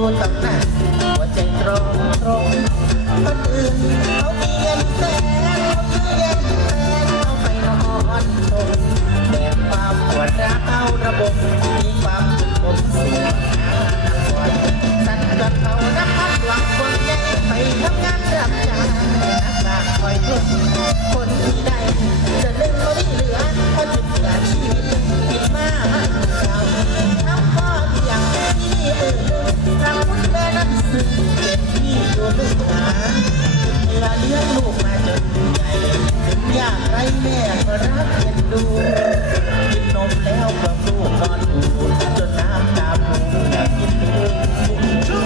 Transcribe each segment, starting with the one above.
ตัำหนักหัวใจตรงตรงคนอื่นเขามีเงินแสนเขาซื้อเงินแสนเขาไปนอนชงแต่ความปวดร้าวระบบมีความสุขผมเสียหาหน่อยสั่กับเขารับพักหวังคนใหญ่ไปทำงานรับจ้างนักบนาคอยทุกคนที่ได้จะเล่นเขาที่เหลือเขาจุดเหลือชีวิตผิดมากเขาทำก็อย่างที่อื่น รักพุทธานั้นสึกเด็กที่ตัวลูกหาเวลาเลี้ยงลูกมาจนใหญ่ถึงยากไรแม่ก็รักเอ็นดูกินนมแล้วก็บลูกนอนดูจนน้ำตาพูอยากกินดู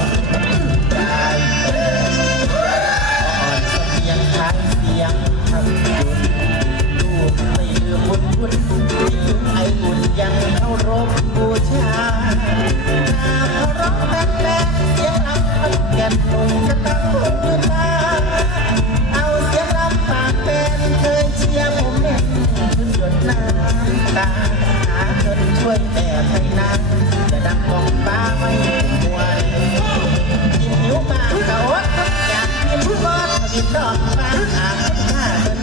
ได้อ่อนเสียงทางเสียงทางดุนลูกไม่ลืมบุญคุณคิดถึงไอ้บุญยังเข้ารบบูชา ให้นะจะดักองป้าไม่ควรกินหิวปากกะอดอยากกินผู้บอดกินดอกป้าอาบผ้าเป็น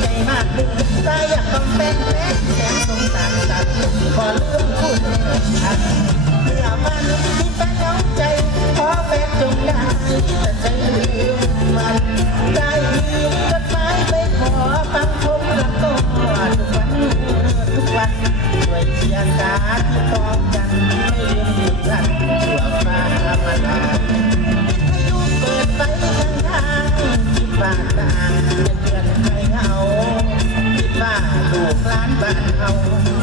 ใจมากลึกใจอยากต้องเป็นแม่แสนสงสารสัตว์ขอลืมคุณอันเมื่มันมีแต่น้องใจขอแม่จงได้แต่ใจ happen.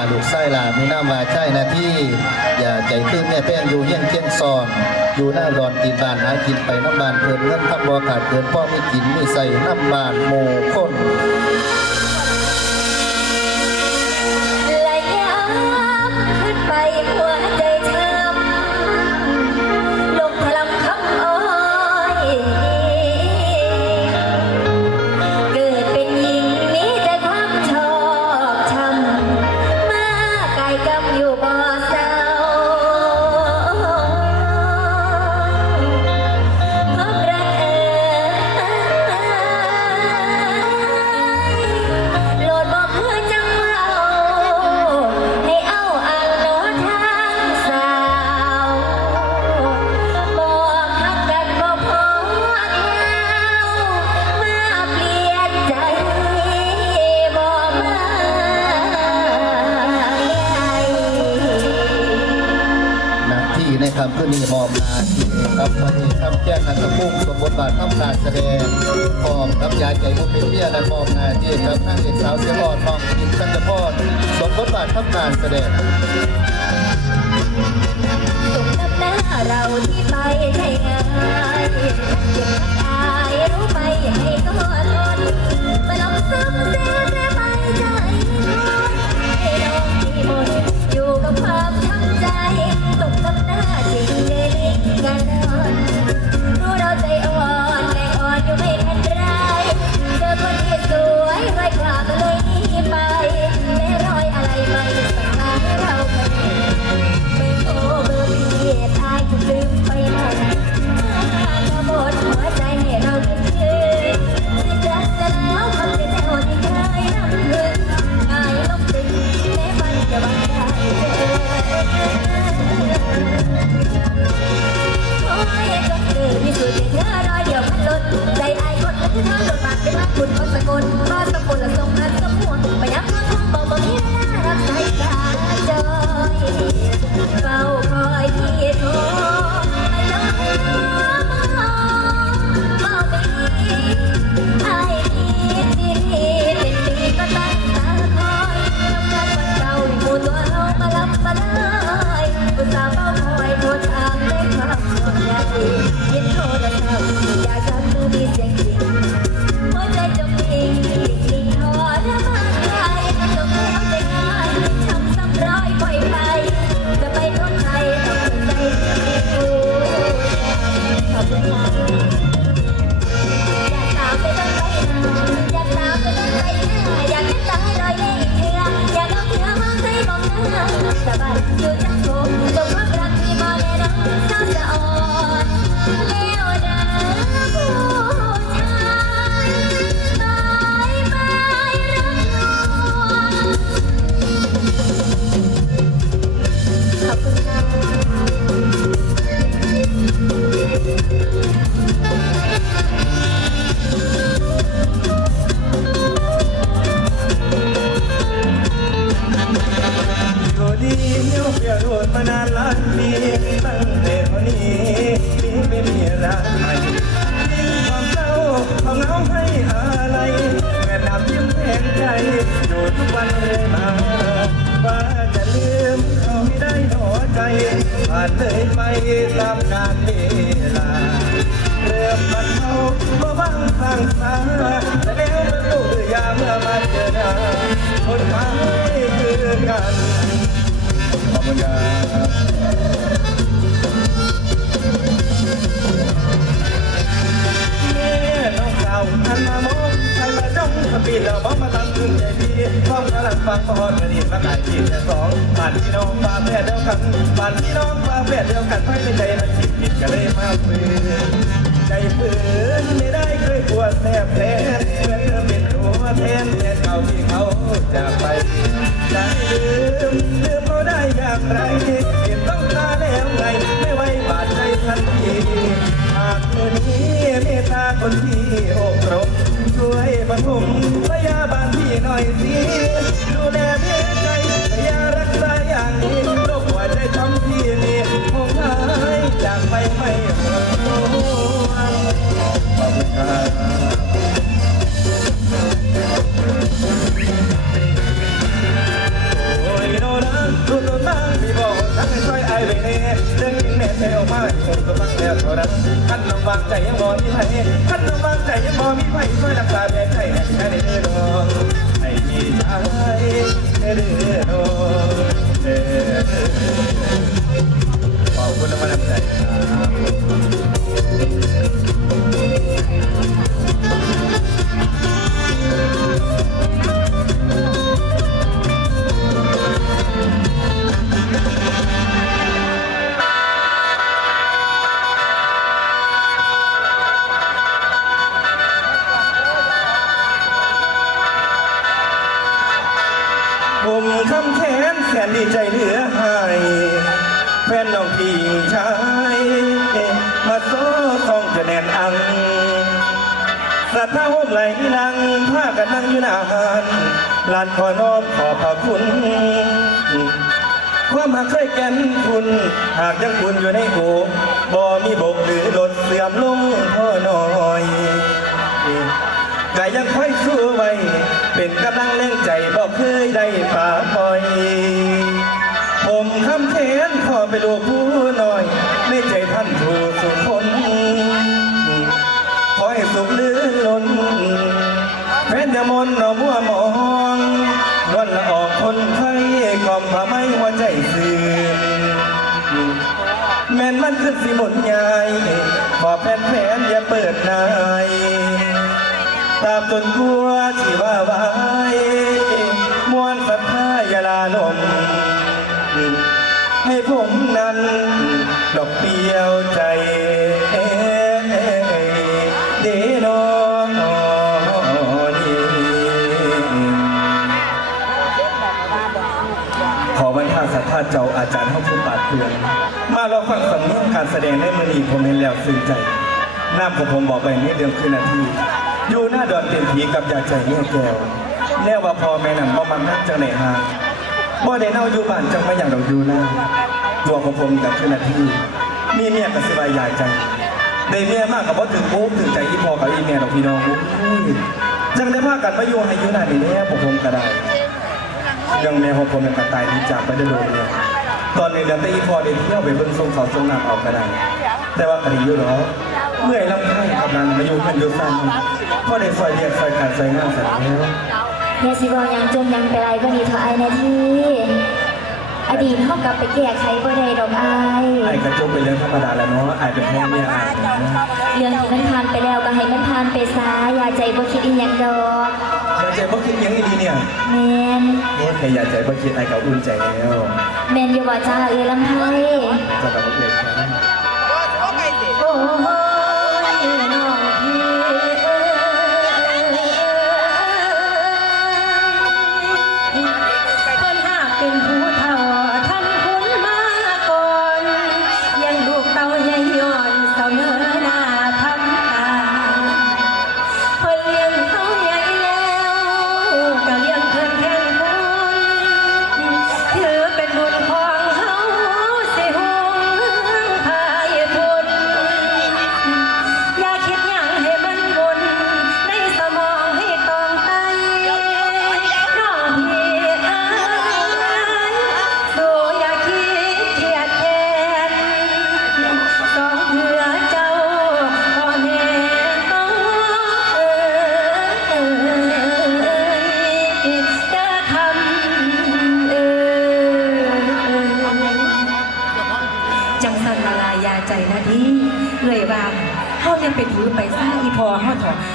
าลูกไส้ลามีหน้ามาใช่นาที่ อย่าใจตื้นแม่แป้งอยู่เยี่ยงเที่ยงซอน อยู่หน้าดอนกินบานหากินไปน้ำบานเพิ่นเงินพับบอขาดเพิ่นพ่อไม่กินไม่ใส่น้ำบานโมข้น ที่ในคำขึ้นนี้มอบนาทีครับวันนี้ครับแจ้งกันตะพุ่งสมบทบาททำการแสดงพร้อมครับยาใจมุกเป็นเบี้ยและมอบนาทีครับนางเอกสาวเสียอ่อนน้องกินสัญจพรสมบทบาททำการแสดงสมน้ำหน้าเราที่ไปใช่ง่ายเจ็บอายรู้ไหมให้ก็ทนมาลองซ้ำเสียแต่ไม่ใจให้น้องที่หม นับยิ้มแทนใจอยู่ทุกวันเลยมาว่าจะลืมเขาไม่ได้หนอใจผ่านเลยไปตามกาลเวลาเริ่มมันเขาเมื่อบ้างทางสาแต่แล้วมันรู้ยาเมื่อมาเจอหน้าคนหมายคือกันขอบคุณครับ ปีดแล้วบอกมาตั้งคืนใจพี่ความกำลังฟังพอดดีประกาศทีแต่สองผ่านพี่น้องฟ้าแพร่เดียวกันผ่านพี่น้องฟ้าแพร่เดียวกันไม่ในใจมันผิดผิดก็เลยมาพฝืนใจฝืนไม่ได้เคยปวดแทบแทนเหมือนเธอเป็นตัวแทน ทุ่มพยาบาลพี่หน่อยสิดูแลเมียใจอย่ารักษาอย่างนี้โรคหัวใจทำที่นี่คงหายจากไปไม่หวนขอบคุณครับโอ้ยโนนะรู้ตัวบ้างมีบอกทั้งให้ช่วยไอ้ไปเน่เรื่องจริงแน่ใจออกมาคงจะบ้าง รักขั้นลำบากใจยังบ่มีไผขั้นลำบากใจยังบ่มีไผช่วยรักษาแผลใจให้แค่ได้เด้อดอกให้พี่ชายเด้อ ผมคำแค้นแสนดีใจเหลือหายแฟนน้องพี่ชายมาโซ่ทองจะแน่นอังสัทธาโฮมไหลลังผ้ากันนั่งอยู่นานลานขอนอบขอพระคุณ ความหากเคยแก่นคุณ หากยังคุณอยู่ในหูบ่มีบกหรือลดเสื่อมลงพ่อน้อย ก็ยังค่อยสู้ไว้ เป็นกำลังแรงใจบอกเคยได้ป่าปล่อย ผมคำเทนขอไปลูกผู้น้อย ในใจท่านผู้สุขคนขอให้สุขลื่นล้นแฟนยามนเอามัวมองวันละออกคนไข้กล่อมผ้าไหมหัวใจซื่นแม่นมันคือสิหมุนใหญ่ขอแฟนแฟนอย่าเปิดหน้า ตามจนกลัวที่ว่าไว้มวนศรัทธายาลาลม ให้ผมนั้นดอกเดียวใจเดโนนีขอวันท่าสัทธาเจ้าอาจารย์ห้องชุมปาดเพื่อนมาเราฟังสำเนียงการแสดงในมือนีผมเห็นแล้วซึ้งใจน้ำของผมบอกไปนี่เดือนคือนาที อยู่หน้าดอนเต็มผีกับยาใจเนี่ยแก้วแน่ว่าพอแม่นั่นบ่มันนักจังไหนฮะบ่ได้เน่าอยู่บ้านจังไม่อย่างเราอยู่หน้าตัวของผมกับคือนาที่มีเมียกับสบายยายใจได้เมียมากกับบ่ถึงปุ๊บถึงใจอีพอกับอีเมียดอกพี่น้องยจังได้พากันมาอยู่ให้อยู่หน้านี่แน่ผมผมก็ได้ยังแม่ของผมยังกระตายที่จากไปได้โดนเลยตอนนี้เดือนแต่อีพอได้เที่ยวไปเบิ่งทรงเขาทรงน้ำเอาก็ได้แต่ว่าคดีอยู่เนาะ เมื่อยลำไส้กำลังมาอยู่กันอยู่สั้นพ่อได้ซอยเรียกซอยขาดซอยงานเสร็จแล้วแม่สิบอกยังจมยังไปไรก็ดีเถอะไอ้นาทีอดีตเท่ากับไปแก้ไขบ่ได้ดอกอายไอ้กระจกเป็นเรื่องธรรมดาแล้วเนาะไอ้เป็นพ่อเมียไอ้นะเรื่องที่มันผ่านไปแล้วก็ให้มันผ่านไปซะอย่าใจบ่คิดอีหยังดอกอย่าใจบ่คิดหยังอีดีเนี่ยแม่นโอ้แค่อย่าใจบ่คิดไอ้ก็อุ่นใจแล้วแม่นอยู่บ่จ้าเอ้ยลำไพเจะกับบ่เกิดครับ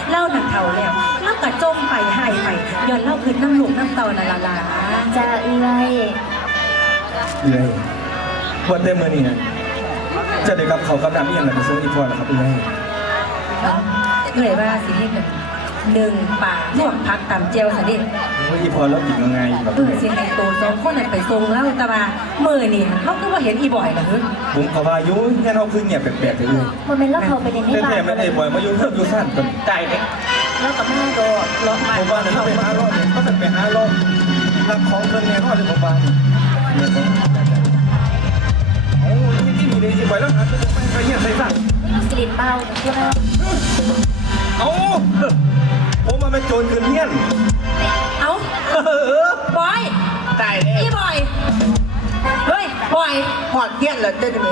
เฮาเถอะเล่าหนักเท่าแล้วเล่ากระจมไปหายไปย้อนเล่าคืนน้ำหลวงน้ำเต่าน่ะละลาจ้าเอ้ยเอ้ยว่าแต่มื้อนี้นะจะได้กับเขากับน้ำเอียงอะไรไปส่งอีพอแล้วครับพี่แม่เหนื่อยว่าสิให้กัน หนึ่งป่าลวกผักตำเจียวสนิทว่าอีพอแล้วกินยังไงแบบเออสิให้โตสองคนนั้นไปทรงเล่าแตะว่ามือนี่เขาก็ว่าเห็นอีบ่อยเหรอฮึผมก็ว่าอยุ่งแค่เราคือเงียบแปลกๆเลยโมเมนต์เราเขาไปในในแต่บ้าแท้นไม่ได้บ่อยมาอยู่เพิ่มอยู่สั้นกันใจเนี่ยเรากับแม่โดดเลาะมาผมว่าเนี่ยเขาไปหารอบเนี่ยเขาไปหารอบรับของเพิ่นแน่นอนเลยผมว่าเนี่ยผมโอ้ยที่มีเลยอีกบ่อยแล้วหาตัวไม่ไปเงี้ยใส่สั่นสิรินเป้าใช่ไหมเอ้า ผมมาเป็นโจรคืนเฮี้ยนเอ้าเออบอยใจเลยอีบ่อย เฮ้ยบอย หอดเงี้ยนเลยเจ้าไหม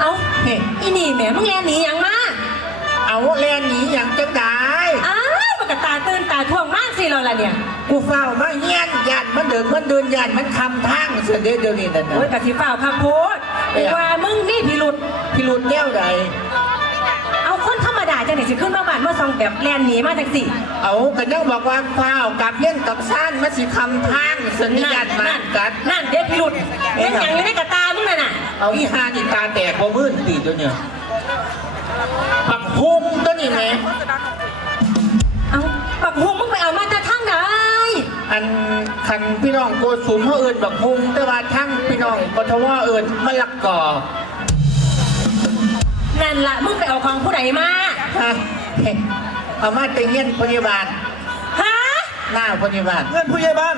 เอ้าเฮ้อีนี่แหมมึงแลหนีหยังมาเอาแลนหนีอย่างจังได้อ้าวมันก็ตาตื่นตาท่วงมากสิเราล่ะเนี่ย กูเฝ้ามาเงี้ยนยันมันเดินมันเดินยันมันคำทางเสียเดี๋ยวนี้นั่นนะโอ้ยกะสิเฝ้าคำพูดว่ามึงนี่พิรุษพิรุณแก้วใด จังไหนสิขึ้นมาบ้านมาซองแบบแลนหนีมาจังสิเอากันยังบอกว่าเฝ้ากับเงี้ยนกับซ่านมันสิคำทางเสียยันมากัด นั่นเด็ดพิรุษเป็นอย่างอยู่ในกระตามึงน่ะน่ะเอาอีหานี่ตาแตกบ่มื่นตีตัวเนี่ยปักพุ่งตัวนี่แหมเอาปักหงมึงไปเอามาจากทางไหนอันคันพี่น้องโกสุมเขาเอิญบักพุ่งแต่ว่าทั้งพี่น้องกทวเอิญมะละกอนั่นล่ะมึงไปเอาของผู้ใดมา ฮะเอามาแต่เงี้ยนพยาบาลฮะหน้าพยาบาลเพื่อนผู้ใหญ่บ้าน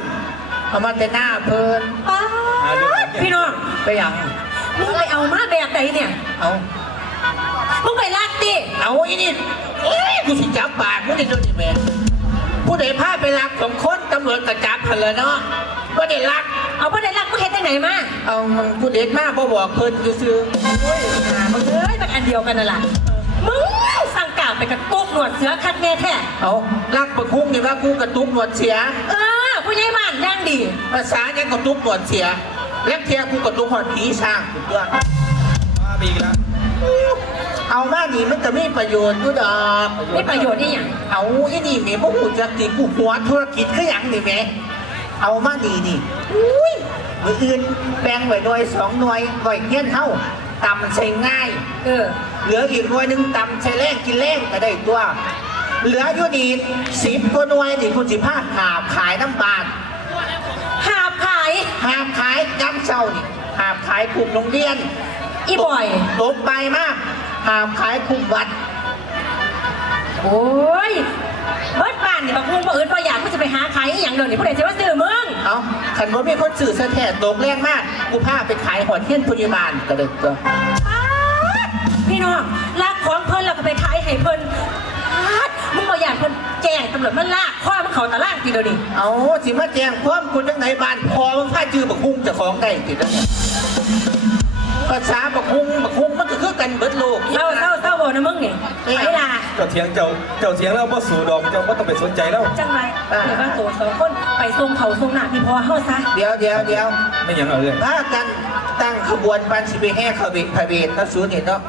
เอามาแต่หน้าเพลินป๊าดพี่น้องไปหยังมึงไปเอามาแบบไหนเนี่ยเอามึงไปลักดิเอาอีนี่เอ้ยกูสิจับปากมึงได้ตัวนี่แม่ผู้ใดพาไปลักสองคนตำรวจกระจับพันเลยเนาะว่าได้ลัก เอาผู้ใดลักมึงเห็นจังไหนมาเอามันผู้เด็ดมากบ่บอกเพิ่นซื้อๆโอ้ยหามึงเอ้ยมันอันเดียวกันน่ะล่ะ มึงสั่งกล่าวไปกับตุ๊กหนวดเสือคัดแน่แท้ เอาลักประคุ้งนี่ว่ากูกระตุกหนวดเสีย เออ ผู้ใหญ่บ้านย่างดี ภาษาเนี่ยกระตุกหนวดเสีย แล้วเทียกูกระตุกหอดผีสร้างถูกต้องมาปีกแล้วเอามานี่มันจะมีประโยชน์อยู่ดอกมีประโยชน์ที่อย่างเอาอีนี่แม่บ่ฮู้จักติกูหัวธุรกิจคือหยังนี่แม่เอามาดีนี่อุ้ยมืออื่นแบ่งไว้หน่วยสองหน่วยไว้เงี้ยนเฮาตำใส่ง่าย เออ เหลืออีกหน่วยหนึงตำใส่แรงกินแรงก็ได้ตัว เหลืออยู่นี่สิบกว่าหน่วยนี่คุณสิพาหาบขายน้ำบาทหาบขายหาบขายย้ำเช้านี่หาบขายกลุ่มโรงเรียนอีบ่อย ตกไปมากหาบขายกลุ่มวัด โอ้ยเบิดบ้านนี่บักฮุงบ่อื่นบ่อยากกูจะไปหาขายอีหยังเดี๋ยวนี้ผู้ใดจะมาซื้อมึงเอาขันว่ามีคนสื่อเสแท้ตกแรงมากกูพาไปขายหอดเทียนพยาบาลก็เลยก็ป๊าด พี่น้องลากของเพิ่นแล้วก็ไปขายให้เพิ่นป๊าดมึงบ่อยากเพิ่นแจ้งตำรวจมันลากข้อมันเขาตะล่างทีเดียวนี่เอาสิมาแจ้งความคุณจังไหนบ้านพอมันพาจือบักฮุงเจะของได้ติดแล้วเนี่ย ภาษาบักฮุงบักฮุงมันก็คือกันเบิดโลก เศร้าเศร้าเศร้าบ่นะมึงนี่ไปล่ะเจ้าเถียงเจ้าเจ้าเถียงแล้วบ่สู่ดอกเจ้าบ่ต้องไปสนใจแล้วจังไรเดี๋ยวว่าตัวสองคนไปทรงเขาทรงหน้าพี่พอเฮาซะเดี๋ยวเดี๋ยวเดี๋ยวไม่หยังเอาเลยพากันตั้งขบวนปันสิไปแห่ขบิพระเวทนะสูนย์เห็นเนาะ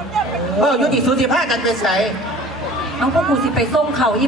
ก็ยุติสูนย์สิพากันไปใส่ เอาพวกกูสิไปทรงเขาอี